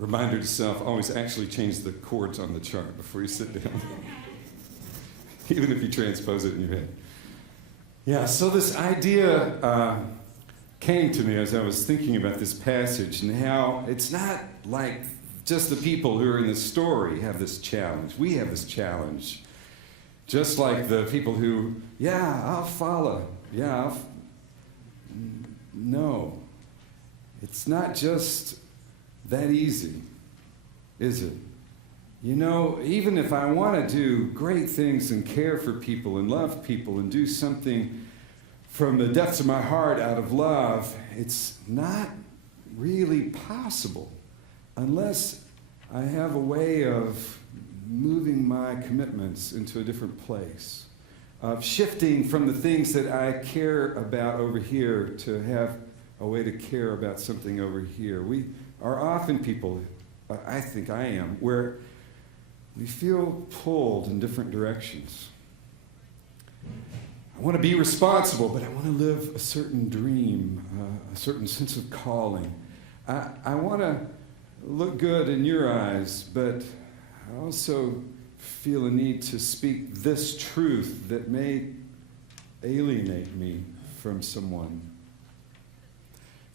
Reminder to self, always actually change the chords on the chart before you sit down. Even if you transpose it in your head. Yeah, so this idea came to me as I was thinking about this passage and how it's not like just the people who are in the story have this challenge. We have this challenge. Just like the people who, I'll follow. No. It's not just that easy, is it? You know, even if I want to do great things and care for people and love people and do something from the depths of my heart out of love, it's not really possible unless I have a way of moving my commitments into a different place, of shifting from the things that I care about over here to have a way to care about something over here. We are often people, I think I am, where we feel pulled in different directions. I want to be responsible, but I want to live a certain dream, a certain sense of calling. I want to look good in your eyes, but I also feel a need to speak this truth that may alienate me from someone.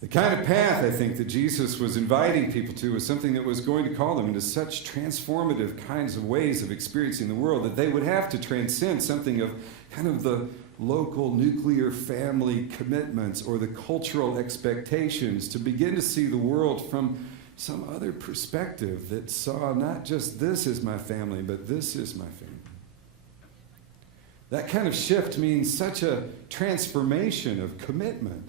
The kind of path, I think, that Jesus was inviting people to was something that was going to call them into such transformative kinds of ways of experiencing the world that they would have to transcend something of kind of the local nuclear family commitments or the cultural expectations to begin to see the world from some other perspective that saw not just this is my family, but this is my family. That kind of shift means such a transformation of commitment.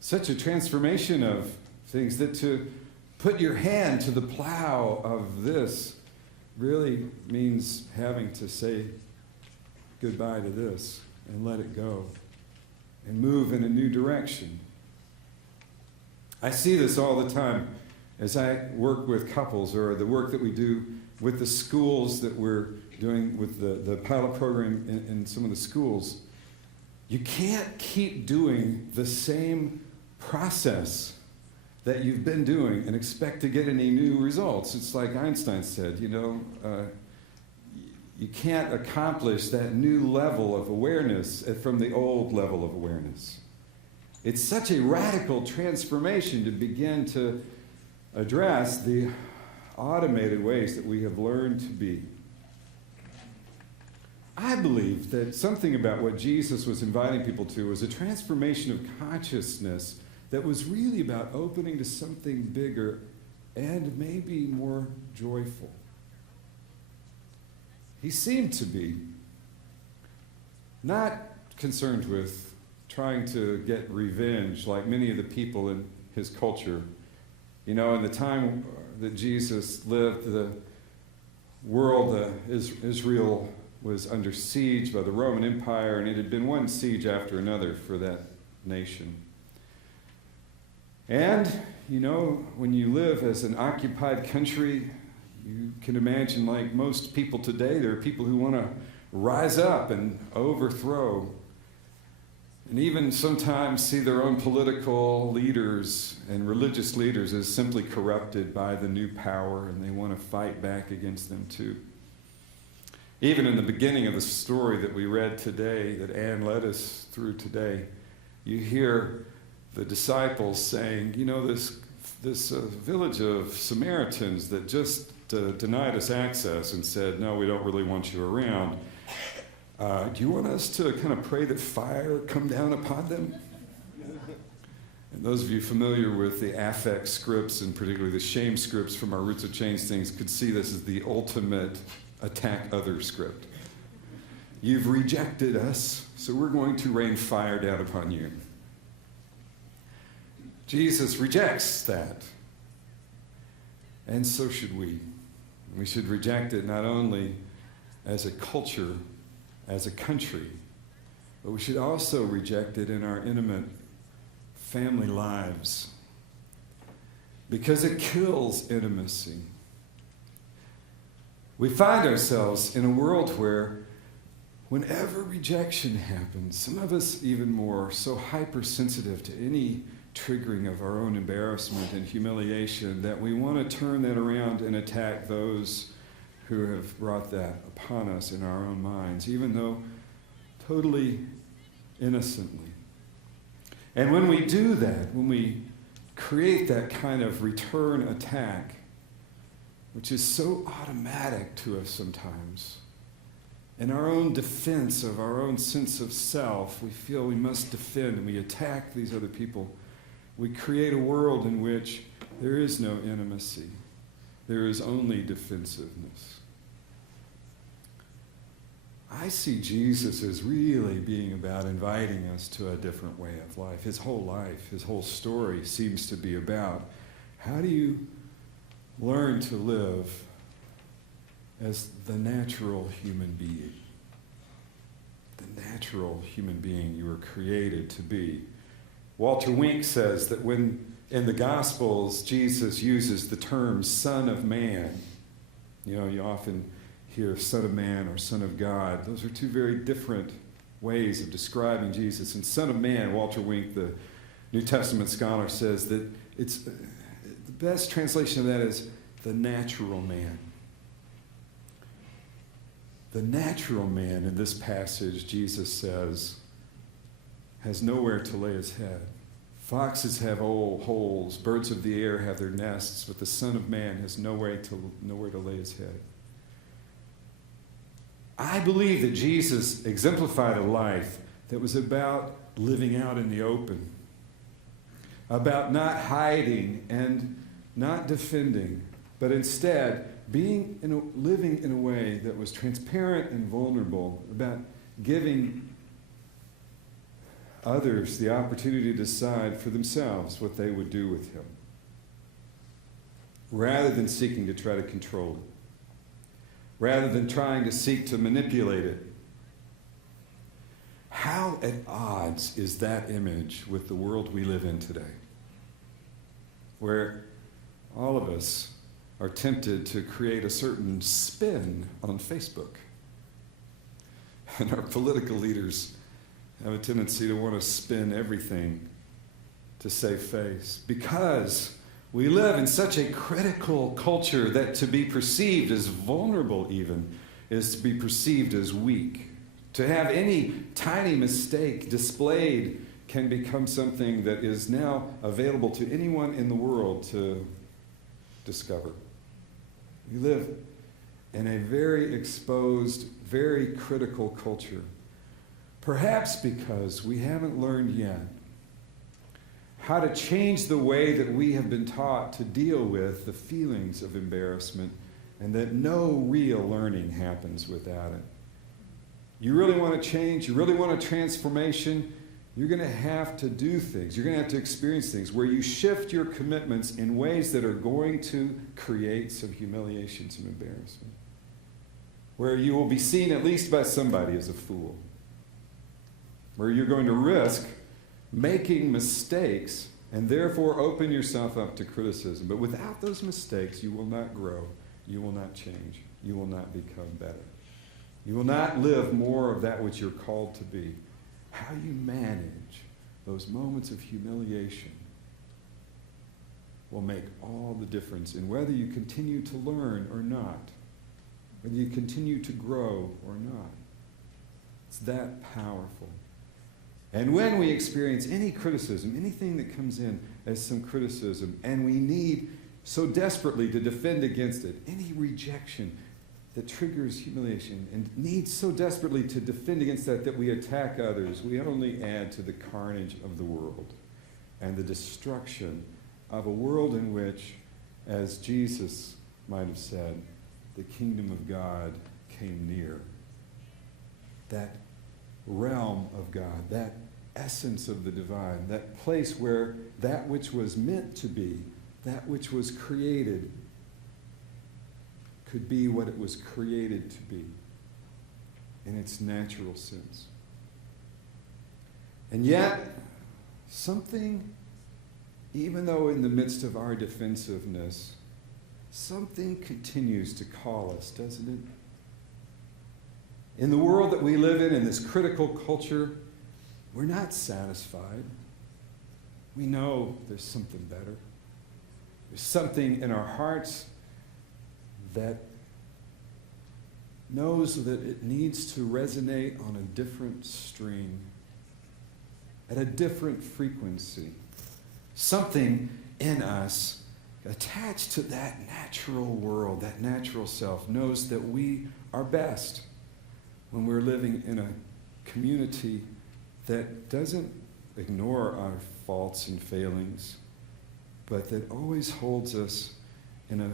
Such a transformation of things that to put your hand to the plow of this really means having to say goodbye to this and let it go and move in a new direction. I see this all the time as I work with couples or the work that we do with the schools that we're doing with the pilot program in some of the schools. You can't keep doing the same process that you've been doing and expect to get any new results. It's like Einstein said, you can't accomplish that new level of awareness from the old level of awareness. It's such a radical transformation to begin to address the automated ways that we have learned to be. I believe that something about what Jesus was inviting people to was a transformation of consciousness that was really about opening to something bigger and maybe more joyful. He seemed to be not concerned with trying to get revenge like many of the people in his culture. You know, in the time that Jesus lived, the world, Israel was under siege by the Roman Empire, and it had been one siege after another for that nation. And, when you live as an occupied country, you can imagine, like most people today, there are people who want to rise up and overthrow, and even sometimes see their own political leaders and religious leaders as simply corrupted by the new power, and they want to fight back against them too. Even in the beginning of the story that we read today, that Anne led us through today, you hear the disciples saying, this village of Samaritans that just denied us access and said, no, we don't really want you around. Do you want us to kind of pray that fire come down upon them? And those of you familiar with the affect scripts, and particularly the shame scripts from our Roots of Change things, could see this as the ultimate attack other script. You've rejected us, so we're going to rain fire down upon you. Jesus rejects that. And so should we. We should reject it not only as a culture, as a country, but we should also reject it in our intimate family lives, because it kills intimacy. We find ourselves in a world where whenever rejection happens, some of us even more, so hypersensitive to any triggering of our own embarrassment and humiliation, that we want to turn that around and attack those who have brought that upon us in our own minds, even though totally innocently. And when we do that, when we create that kind of return attack, which is so automatic to us sometimes, in our own defense of our own sense of self, we feel we must defend and we attack these other people. We create a world in which there is no intimacy. There is only defensiveness. I see Jesus as really being about inviting us to a different way of life. His whole story seems to be about how do you learn to live as the natural human being. The natural human being you were created to be. Walter Wink says that when in the Gospels Jesus uses the term Son of Man, you often hear Son of Man or Son of God. Those are two very different ways of describing Jesus. And Son of Man, Walter Wink, the New Testament scholar, says that it's the best translation of that is the natural man. The natural man in this passage, Jesus says, has nowhere to lay his head. Foxes have holes, birds of the air have their nests, but the Son of Man has nowhere to lay his head. I believe that Jesus exemplified a life that was about living out in the open, about not hiding and not defending, but instead living in a way that was transparent and vulnerable, about giving others the opportunity to decide for themselves what they would do with him, rather than seeking to try to control it, rather than trying to seek to manipulate it. How at odds is that image with the world we live in today, where all of us are tempted to create a certain spin on Facebook, and our political leaders have a tendency to want to spin everything to save face, because we live in such a critical culture that to be perceived as vulnerable even is to be perceived as weak. To have any tiny mistake displayed can become something that is now available to anyone in the world to discover. We live in a very exposed, very critical culture. Perhaps because we haven't learned yet how to change the way that we have been taught to deal with the feelings of embarrassment, and that no real learning happens without it. You really want to change, you really want a transformation, you're going to have to do things. You're going to have to experience things where you shift your commitments in ways that are going to create some humiliation, some embarrassment. Where you will be seen, at least by somebody, as a fool. Where you're going to risk making mistakes and therefore open yourself up to criticism. But without those mistakes, you will not grow. You will not change. You will not become better. You will not live more of that which you're called to be. How you manage those moments of humiliation will make all the difference in whether you continue to learn or not, whether you continue to grow or not. It's that powerful. And when we experience any criticism, anything that comes in as some criticism, and we need so desperately to defend against it, any rejection that triggers humiliation, and needs so desperately to defend against that we attack others, we only add to the carnage of the world and the destruction of a world in which, as Jesus might have said, the kingdom of God came near. That realm of God, that essence of the divine, that place where that which was meant to be, that which was created, could be what it was created to be in its natural sense. And yet, something, even though in the midst of our defensiveness, something continues to call us, doesn't it? In the world that we live in this critical culture, we're not satisfied. we know there's something better. There's something in our hearts that knows that it needs to resonate on a different string, at a different frequency. Something in us attached to that natural world, that natural self, knows that we are best when we're living in a community that doesn't ignore our faults and failings, but that always holds us in a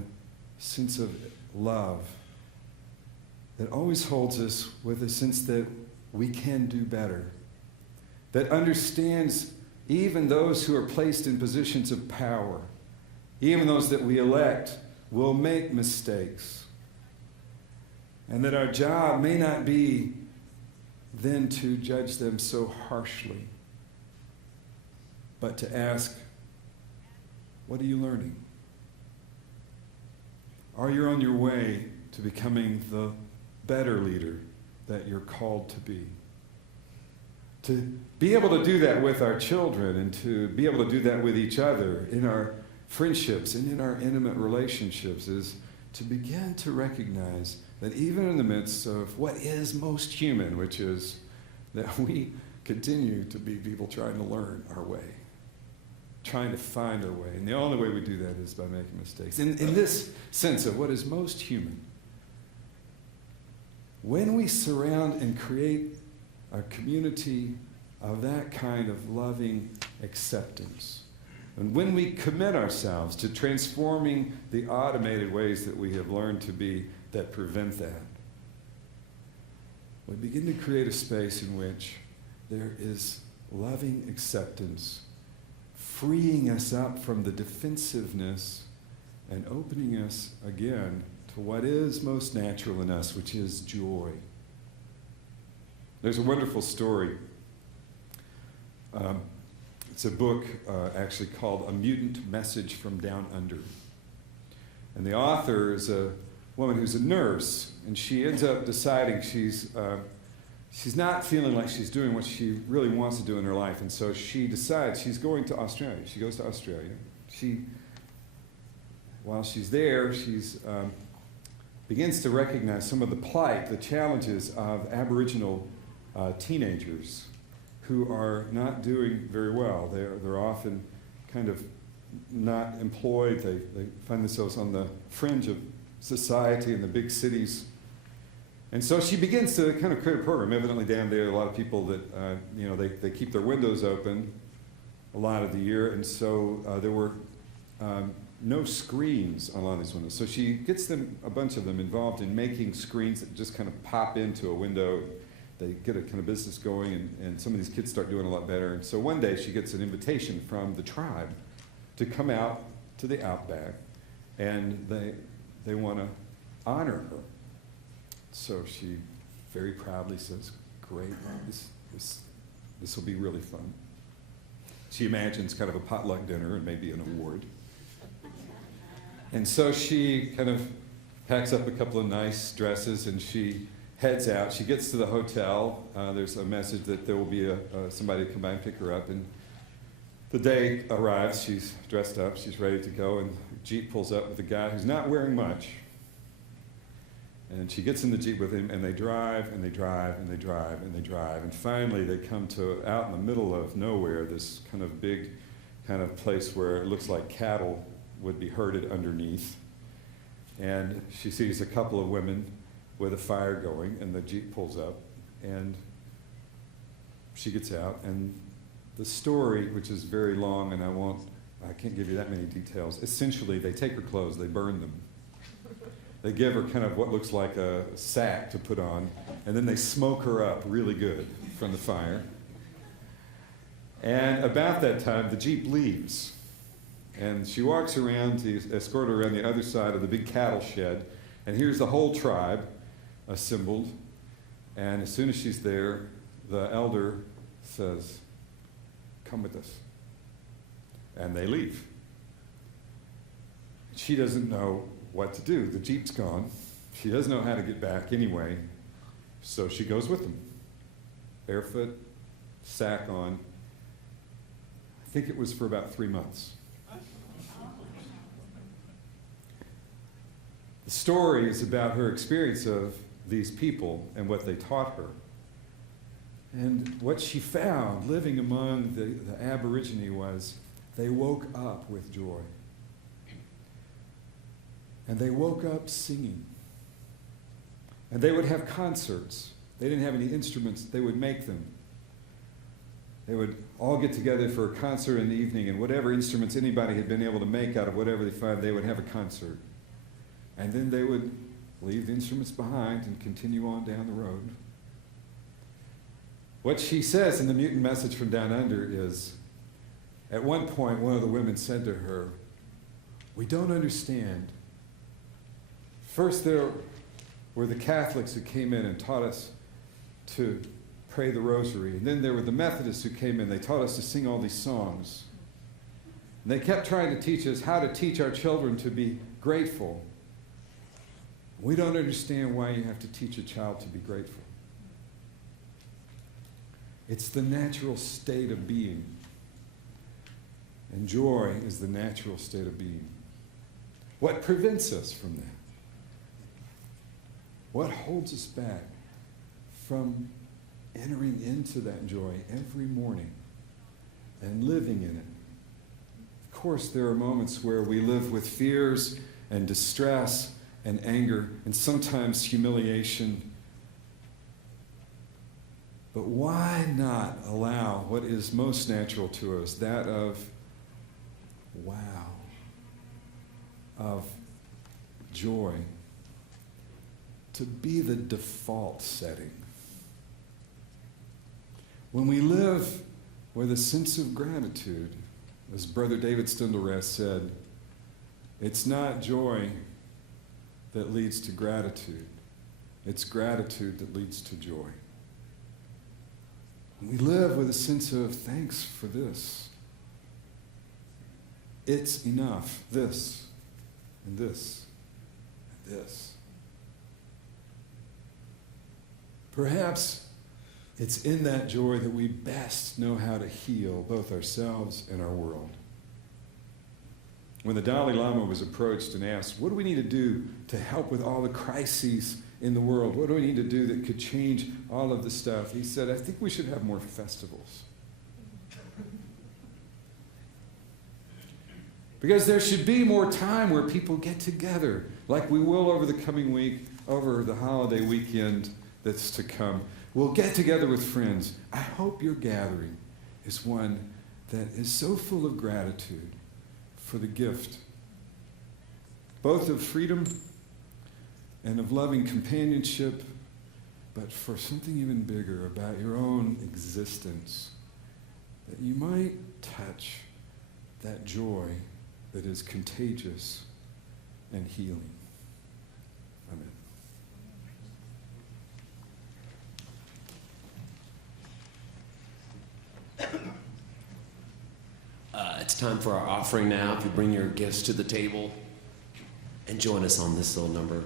sense of love, that always holds us with a sense that we can do better, that understands even those who are placed in positions of power, even those that we elect, will make mistakes. And that our job may not be then to judge them so harshly, but to ask, what are you learning? Are you on your way to becoming the better leader that you're called to be? To be able to do that with our children and to be able to do that with each other in our friendships and in our intimate relationships is to begin to recognize that even in the midst of what is most human, which is that we continue to be people trying to learn our way, trying to find our way. And the only way we do that is by making mistakes. In this sense of what is most human, when we surround and create a community of that kind of loving acceptance, and when we commit ourselves to transforming the automated ways that we have learned to be that prevent that, we begin to create a space in which there is loving acceptance, freeing us up from the defensiveness and opening us again to what is most natural in us, which is joy. There's a wonderful story. It's a book actually called A Mutant Message from Down Under. And the author is a woman who's a nurse, and she ends up deciding she's not feeling like she's doing what she really wants to do in her life, and so she decides she's going to Australia. She goes to Australia. While she's there, she's begins to recognize some of the plight, the challenges of Aboriginal teenagers who are not doing very well. They're often kind of not employed. They find themselves on the fringe of society in the big cities. And so she begins to kind of create a program. Evidently down there, a lot of people that, they keep their windows open a lot of the year, and so there were no screens on a lot of these windows. So she gets a bunch of them involved in making screens that just kind of pop into a window. They get a kind of business going, and some of these kids start doing a lot better. And so one day she gets an invitation from the tribe to come out to the outback, and they want to honor her. So she very proudly says, great, this will be really fun. She imagines kind of a potluck dinner and maybe an award. And so she kind of packs up a couple of nice dresses and she heads out. She gets to the hotel. There's a message that there will be somebody to come by and pick her up. And the day arrives. She's dressed up. She's ready to go. And the Jeep pulls up with a guy who's not wearing much. And she gets in the Jeep with him, and they drive, and they drive, and they drive, and they drive. And finally, they come to out in the middle of nowhere, this kind of big kind of place where it looks like cattle would be herded underneath. And she sees a couple of women with a fire going, and the Jeep pulls up, and she gets out. And the story, which is very long, and I can't give you that many details, essentially, they take her clothes, they burn them. They give her kind of what looks like a sack to put on, and then they smoke her up really good from the fire. And about that time, the Jeep leaves. And she walks around to escort her around the other side of the big cattle shed. And here's the whole tribe assembled. And as soon as she's there, the elder says, come with us. And they leave. She doesn't know what to do. The Jeep's gone. She doesn't know how to get back anyway. So she goes with them. Barefoot, sack on. think it was for about 3 months. The story is about her experience of these people and what they taught her. And what she found living among the Aborigine was they woke up with joy. And they woke up singing. And they would have concerts. They didn't have any instruments. They would make them. They would all get together for a concert in the evening, and whatever instruments anybody had been able to make out of whatever they found, they would have a concert. And then they would leave the instruments behind and continue on down the road. What she says in the Mutant Message from Down Under is, at one point, one of the women said to her, "We don't understand. First there were the Catholics who came in and taught us to pray the rosary. And then there were the Methodists who came in. They taught us to sing all these songs. And they kept trying to teach us how to teach our children to be grateful. We don't understand why you have to teach a child to be grateful. It's the natural state of being. And joy is the natural state of being. What prevents us from that? What holds us back from entering into that joy every morning and living in it? Of course, there are moments where we live with fears and distress and anger and sometimes humiliation. But why not allow what is most natural to us, that of wow, of joy, to be the default setting? When we live with a sense of gratitude, as Brother David Steindl-Rast said, it's not joy that leads to gratitude. It's gratitude that leads to joy. When we live with a sense of thanks for this, it's enough, this, and this, and this. Perhaps it's in that joy that we best know how to heal both ourselves and our world. When the Dalai Lama was approached and asked, what do we need to do to help with all the crises in the world? What do we need to do that could change all of the stuff? He said, I think we should have more festivals. Because there should be more time where people get together, like we will over the coming week, over the holiday weekend that's to come. We'll get together with friends. I hope your gathering is one that is so full of gratitude for the gift, both of freedom and of loving companionship, but for something even bigger about your own existence, that you might touch that joy that is contagious and healing. Amen. It's time for our offering now. If you bring your gifts to the table and join us on this little number.